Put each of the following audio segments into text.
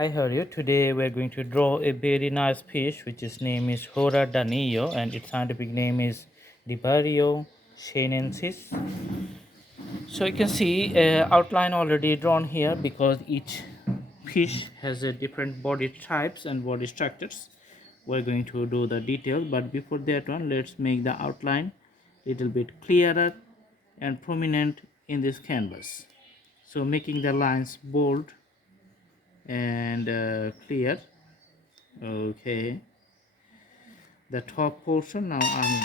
Hi, how are you? Today we are going to draw a very nice fish which is name is Hora danio and its scientific name is Divario shenensis. So you can see outline already drawn here because each fish has a different body types and body structures. We're going to do the detail, but before that one, let's make the outline little bit clearer and prominent in this canvas. So making the lines bold and clear. Okay, the top portion. Now I'm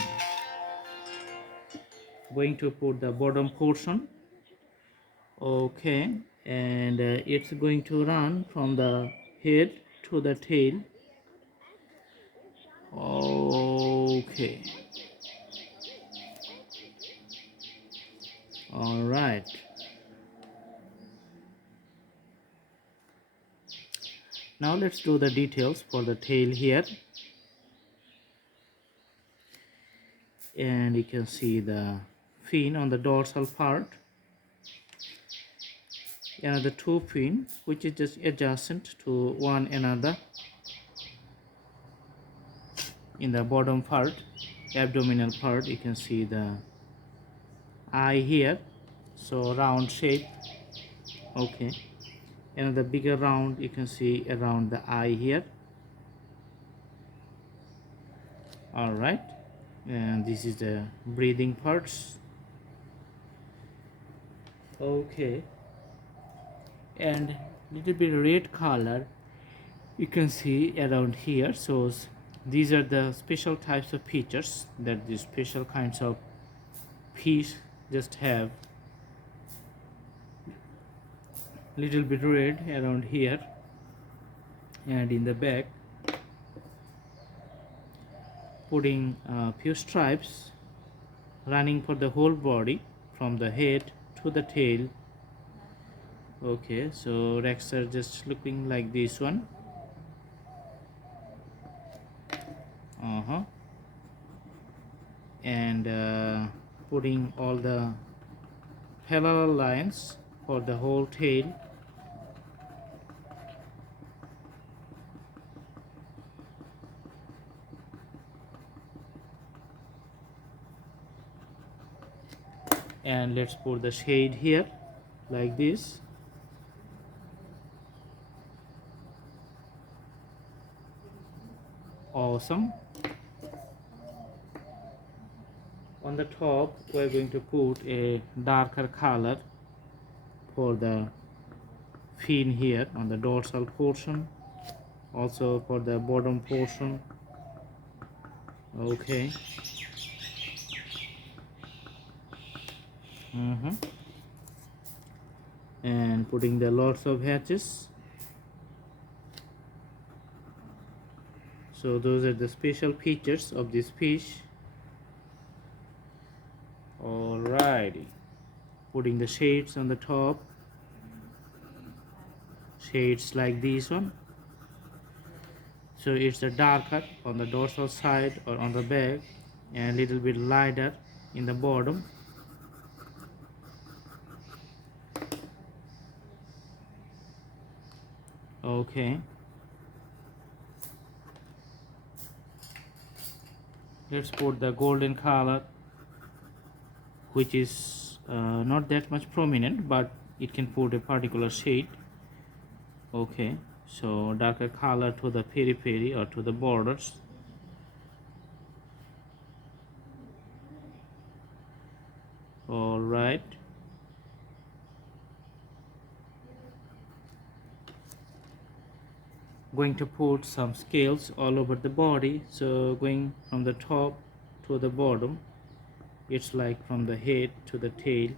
going to put the bottom portion. Okay, and it's going to run from the head to the tail. Okay, all right. Now let's do the details for the tail here. And you can see the fin on the dorsal part, and the two fin which is just adjacent to one another. In the bottom part, abdominal part, you can see the eye here, so round shape. Okay, another bigger round you can see around the eye here. All right, and this is the breathing parts. Okay, and little bit red color you can see around here. So these are the special types of features that these special kinds of fish just have. Little bit red around here, and in the back putting a few stripes running for the whole body from the head to the tail. Okay, so racks are just looking like this one. And putting all the parallel lines for the whole tail. And let's put the shade here like this. Awesome. On the top we're going to put a darker color for the fin here on the dorsal portion, also for the bottom portion. Okay. And putting the lots of hatches. So those are the special features of this fish. Alrighty, putting the shades on the top, shades like this one. So it's a darker on the dorsal side or on the back, and a little bit lighter in the bottom. Okay, let's put the golden color, which is not that much prominent, but it can put a particular shade. Okay, so darker color to the periphery or to the borders. All right, going to put some scales all over the body. So going from the top to the bottom, it's like from the head to the tail.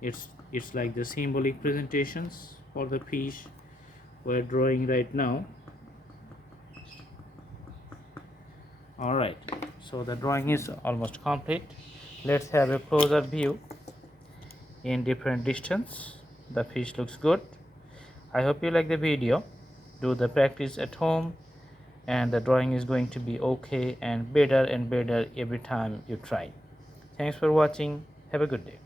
It's like the symbolic presentations for the fish we're drawing right now. All right, so the drawing is almost complete. Let's have a closer view in different distance. The fish looks good. I hope you like the video. Do the practice at home, and the drawing is going to be okay and better every time you try. Thanks for watching. Have a good day.